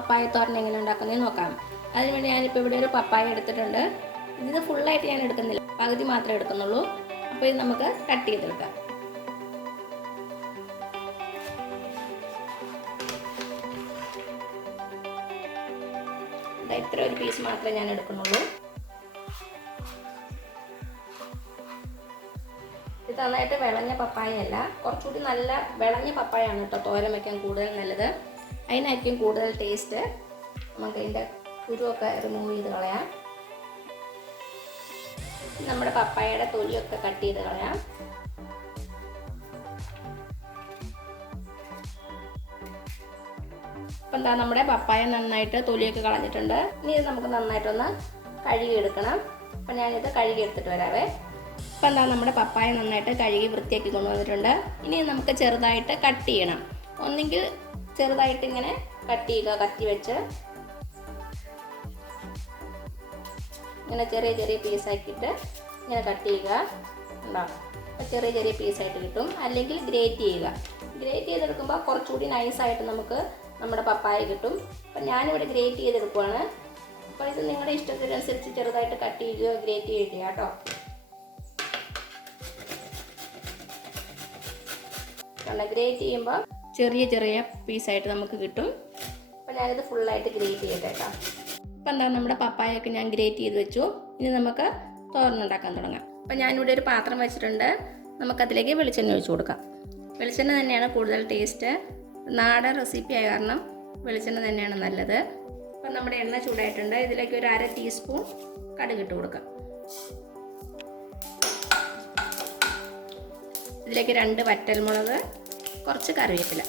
പപ്പായ തോരൻ എങ്ങനെ ഉണ്ടാക്കുന്നതെന്ന് നോക്കാം. അതിനുവേണ്ടി ഞാനിപ്പോൾ ഇവിടെ ഒരു പപ്പായ എടുത്തിട്ടുണ്ട്. ഇത് ഫുള്ളായിട്ട് ഞാൻ എടുക്കുന്നില്ല, പകുതി മാത്രമേ എടുക്കുന്നുള്ളൂ. അപ്പോൾ ഇത് നമുക്ക് കട്ട് ചെയ്തെടുക്കാം. ഇത്ര ഒരു പീസ് മാത്രമേ ഞാൻ എടുക്കുന്നുള്ളൂ. ഇത് നന്നായിട്ട് വിളഞ്ഞ പപ്പായയല്ല, കുറച്ചുകൂടി നല്ല വിളഞ്ഞ പപ്പായാണ് കേട്ടോ തോരൻ വയ്ക്കാൻ കൂടുതൽ നല്ലത്. അതിനായിരിക്കും കൂടുതൽ ടേസ്റ്റ്. നമുക്ക് ഇതിൻ്റെ കുരുവൊക്കെ റിമൂവ് ചെയ്ത് കളയാം. നമ്മുടെ പപ്പായയുടെ തൊലിയൊക്കെ കട്ട് ചെയ്ത് കളയാം. അപ്പം എന്താ നമ്മുടെ പപ്പായ നന്നായിട്ട് തൊലിയൊക്കെ കളഞ്ഞിട്ടുണ്ട്. ഇനി ഇത് നമുക്ക് നന്നായിട്ടൊന്ന് കഴുകിയെടുക്കണം. അപ്പം ഞാനിത് കഴുകിയെടുത്തിട്ട് വരാവേ. അപ്പം എന്താ നമ്മുടെ പപ്പായ നന്നായിട്ട് കഴുകി വൃത്തിയാക്കി കൊണ്ടുവന്നിട്ടുണ്ട്. ഇനി നമുക്ക് ചെറുതായിട്ട് കട്ട് ചെയ്യണം. ഒന്നെങ്കിൽ ചെറുതായിട്ട് ഇങ്ങനെ കട്ട് ചെയ്യുക, കത്തി വെച്ച് ഇങ്ങനെ ചെറിയ ചെറിയ പീസാക്കിയിട്ട് ഇങ്ങനെ കട്ട് ചെയ്യുക. ഉണ്ടാവും അപ്പോൾ ചെറിയ ചെറിയ പീസായിട്ട് കിട്ടും. അല്ലെങ്കിൽ ഗ്രേറ്റ് ചെയ്യുക. ഗ്രേറ്റ് ചെയ്തെടുക്കുമ്പോൾ കുറച്ചുകൂടി നൈസായിട്ട് നമുക്ക് നമ്മുടെ പപ്പായ കിട്ടും. അപ്പം ഞാനിവിടെ ഗ്രേറ്റ് ചെയ്തെടുക്കുവാണ്. അപ്പോൾ ഇത് നിങ്ങളുടെ ഇഷ്ടത്തിനനുസരിച്ച് ചെറുതായിട്ട് കട്ട് ചെയ്യുകയോ ഗ്രേറ്റ് ചെയ്യുക കേട്ടോ. ഗ്രേറ്റ് ചെയ്യുമ്പോൾ ചെറിയ ചെറിയ പീസായിട്ട് നമുക്ക് കിട്ടും. അപ്പോൾ ഞാനിത് ഫുള്ളായിട്ട് ഗ്രേറ്റ് ചെയ്യട്ടെ കേട്ടോ. അപ്പോൾ എന്താ നമ്മുടെ പപ്പായൊക്കെ ഞാൻ ഗ്രേറ്റ് ചെയ്ത് വെച്ചു. ഇനി നമുക്ക് തോരനുണ്ടാക്കാൻ തുടങ്ങാം. അപ്പോൾ ഞാനിവിടെ ഒരു പാത്രം വെച്ചിട്ടുണ്ട്. നമുക്കതിലേക്ക് വെളിച്ചെണ്ണ ഒഴിച്ചു കൊടുക്കാം. വെളിച്ചെണ്ണ തന്നെയാണ് കൂടുതൽ ടേസ്റ്റ്. നാടൻ റെസിപ്പി ആയ കാരണം വെളിച്ചെണ്ണ തന്നെയാണ് നല്ലത്. അപ്പം നമ്മുടെ എണ്ണ ചൂടായിട്ടുണ്ട്. ഇതിലേക്ക് ഒരു 1/2 ടീസ്പൂൺ കടുക് ഇട്ട് കൊടുക്കാം. ഇതിലേക്ക് 2 വറ്റൽമുളക്, കുറച്ച് കറിവേപ്പില.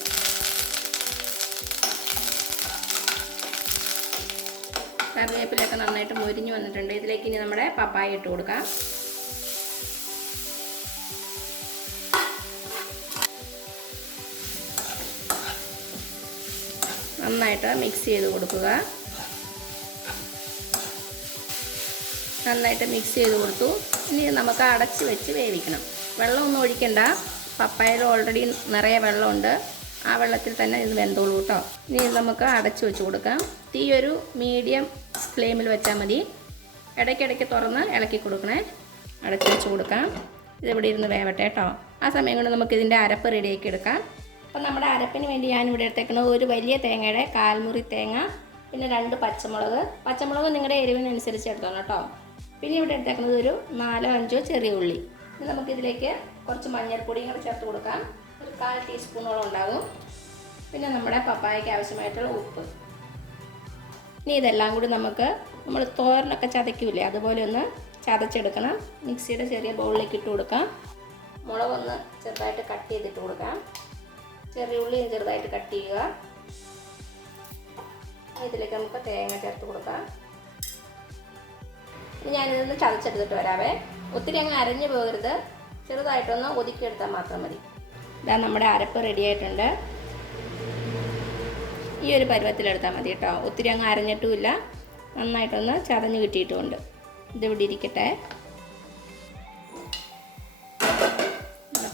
കറിവേപ്പിലൊക്കെ നന്നായിട്ട് മൊരിഞ്ഞ് വന്നിട്ടുണ്ട്. ഇതിലേക്ക് ഇനി നമ്മുടെ പപ്പായ ഇട്ട് കൊടുക്കാം. നന്നായിട്ട് മിക്സ് ചെയ്ത് കൊടുക്കുക. നന്നായിട്ട് മിക്സ് ചെയ്ത് കൊടുത്തു. ഇനി നമുക്ക് അടച്ച് വെച്ച് വേവിക്കണം. വെള്ളമൊന്നും ഒഴിക്കണ്ട. പപ്പായയിൽ ഓൾറെഡി നിറയെ വെള്ളമുണ്ട്. ആ വെള്ളത്തിൽ തന്നെ ഇത് വെന്തോളൂ കേട്ടോ. ഇനി നമുക്ക് അടച്ച് വെച്ച് കൊടുക്കാം. തീ ഒരു മീഡിയം ഫ്ലെയിമിൽ വെച്ചാൽ മതി. ഇടയ്ക്കിടയ്ക്ക് തുറന്ന് ഇളക്കി കൊടുക്കണേ. അടച്ച് വെച്ച് കൊടുക്കാം. ഇതിവിടെ ഇരുന്ന് വേവട്ടെ കേട്ടോ. ആ സമയം കൊണ്ട് നമുക്ക് ഇതിൻ്റെ അരപ്പ് റെഡിയാക്കി എടുക്കാം. അപ്പം നമ്മുടെ അരപ്പിന് വേണ്ടി ഞാനിവിടെ എടുത്തേക്കുന്നത് ഒരു വലിയ തേങ്ങയുടെ 1/4 മുറി തേങ്ങ, പിന്നെ 2 പച്ചമുളക്. പച്ചമുളക് നിങ്ങളുടെ എരിവിനനുസരിച്ച് എടുത്തോണം കേട്ടോ. പിന്നെ ഇവിടെ എടുത്തേക്കുന്നത് ഒരു 4-5 ചെറിയ ഉള്ളി. ഇനി നമുക്കിതിലേക്ക് കുറച്ച് മഞ്ഞൾപ്പൊടിയും കൂടെ ചേർത്ത് കൊടുക്കാം. ഒരു 1/4 ടീസ്പൂണോളം ഉണ്ടാകും. പിന്നെ നമ്മുടെ പപ്പായയ്ക്ക് ആവശ്യമായിട്ടുള്ള ഉപ്പ്. ഇനി ഇതെല്ലാം കൂടി നമ്മൾ തോരനൊക്കെ ചതയ്ക്കൂലേ, അതുപോലെ ഒന്ന് ചതച്ചെടുക്കണം. മിക്സിയുടെ ചെറിയ ബൗളിലേക്ക് ഇട്ട് കൊടുക്കാം. മുളകൊന്ന് ചെറുതായിട്ട് കട്ട് ചെയ്തിട്ട് കൊടുക്കാം. ചെറിയ ഉള്ളിയും ചെറുതായിട്ട് കട്ട് ചെയ്യുക. ഇതിലേക്ക് നമുക്ക് തേങ്ങ ചേർത്ത് കൊടുക്കാം. ഇനി ഞാനിതൊന്ന് ചതച്ചെടുത്തിട്ട് വരാവേ. ഒത്തിരി അങ്ങ് അരഞ്ഞു പോകരുത്, ചെറുതായിട്ടൊന്ന് ഒതുക്കിയെടുത്താൽ മാത്രം മതി. ഇതാ നമ്മുടെ അരപ്പ് റെഡി ആയിട്ടുണ്ട്. ഈ ഒരു പരുവത്തിലെടുത്താൽ മതി കേട്ടോ. ഒത്തിരി അങ്ങ് അരഞ്ഞിട്ടുമില്ല, നന്നായിട്ടൊന്ന് ചതഞ്ഞ് കിട്ടിയിട്ടുമുണ്ട്. ഇതിവിടെ ഇരിക്കട്ടെ.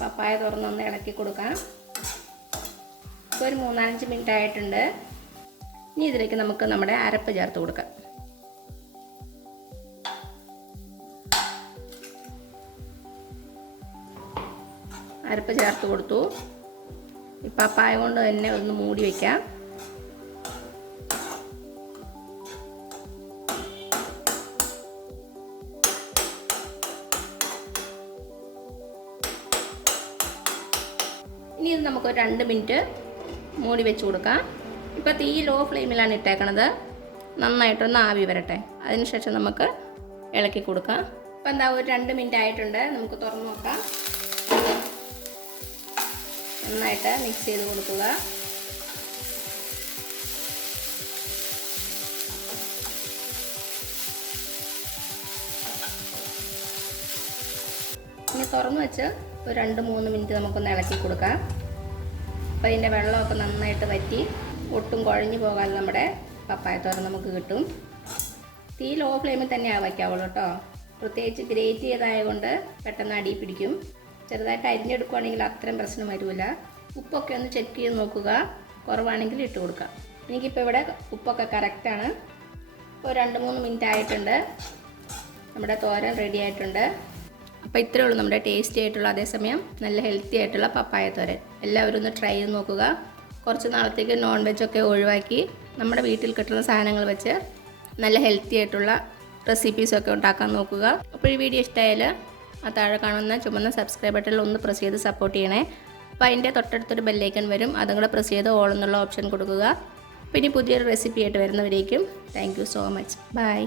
പപ്പായ തുറന്നൊന്ന് ഇളക്കി കൊടുക്കാം. ഇപ്പോൾ ഒരു 3-5 മിനിറ്റ് ആയിട്ടുണ്ട്. ഇനി ഇതിലേക്ക് നമുക്ക് നമ്മുടെ അരപ്പ് ചേർത്ത് കൊടുക്കാം. അരപ്പ് ചേർത്ത് കൊടുത്തു. ഈ പപ്പായ കൊണ്ട് തന്നെ ഒന്ന് മൂടി വയ്ക്കാം. ഇനി ഇത് നമുക്ക് 2 മിനിറ്റ് മൂടി വെച്ച് കൊടുക്കാം. ഇപ്പോൾ തീ ലോ ഫ്ലെയിമിലാണ് ഇട്ടേക്കണത്. നന്നായിട്ടൊന്ന് ആവി വരട്ടെ. അതിനുശേഷം നമുക്ക് ഇളക്കി കൊടുക്കാം. അപ്പോൾ എന്താ ഒരു 2 മിനിറ്റ് ആയിട്ടുണ്ട്. നമുക്ക് തുറന്ന് നോക്കാം. നന്നായിട്ട് മിക്സ് ചെയ്ത് കൊടുക്കുക. ഇനി തുറന്ന് വെച്ച് ഒരു 2-3 മിനിറ്റ് നമുക്കൊന്ന് ഇളക്കി കൊടുക്കാം. അപ്പോൾ ഇതിൻ്റെ വെള്ളമൊക്കെ നന്നായിട്ട് വറ്റി ഒട്ടും കുഴഞ്ഞു പോകാതെ നമ്മുടെ പപ്പായ തോരൻ നമുക്ക് കിട്ടും. തീ ലോ ഫ്ലെയിമിൽ തന്നെ വയ്ക്കാവുള്ളൂ കേട്ടോ. പ്രത്യേകിച്ച് ഗ്രേറ്റ് ചെയ്തതായതുകൊണ്ട് പെട്ടെന്ന് അടി പിടിക്കും. ചെറുതായിട്ട് അരിഞ്ഞെടുക്കുകയാണെങ്കിൽ അത്രയും പ്രശ്നം വരില്ല. ഉപ്പൊക്കെ ഒന്ന് ചെക്ക് ചെയ്ത് നോക്കുക. കുറവാണെങ്കിൽ ഇട്ട് കൊടുക്കാം. എനിക്കിപ്പോൾ ഇവിടെ ഉപ്പൊക്കെ കറക്റ്റാണ്. ഇപ്പോൾ 2-3 മിനിറ്റ് ആയിട്ടുണ്ട്. നമ്മുടെ തോരൻ റെഡി ആയിട്ടുണ്ട്. അപ്പോൾ ഇത്രയേ ഉള്ളൂ നമ്മുടെ ടേസ്റ്റി ആയിട്ടുള്ള, അതേസമയം നല്ല ഹെൽത്തി ആയിട്ടുള്ള പപ്പായ തോരൻ. എല്ലാവരും ഒന്ന് ട്രൈ ചെയ്ത് നോക്കുക. കുറച്ച് നാളത്തേക്ക് നോൺ വെജൊക്കെ ഒഴിവാക്കി നമ്മുടെ വീട്ടിൽ കിട്ടുന്ന സാധനങ്ങൾ വെച്ച് നല്ല ഹെൽത്തി ആയിട്ടുള്ള റെസിപ്പീസൊക്കെ ഉണ്ടാക്കാൻ നോക്കുക. അപ്പോൾ ഈ വീഡിയോ ഇഷ്ടമായാൽ ആ താഴെ കാണുന്ന ചുമന്ന സബ്സ്ക്രൈബ് ബട്ടണിൽ ഒന്ന് പ്രസ് ചെയ്ത് സപ്പോർട്ട് ചെയ്യണേ. അപ്പോൾ അതിൻ്റെ തൊട്ടടുത്തൊരു ബെല്ലൈക്കൺ വരും, അതും കൂടെ പ്രസ് ചെയ്ത് ഓൾ എന്നുള്ള ഓപ്ഷൻ കൊടുക്കുക. പിന്നെ പുതിയൊരു റെസിപ്പി ആയിട്ട് വരുന്നവരേക്കും thank you so much. By.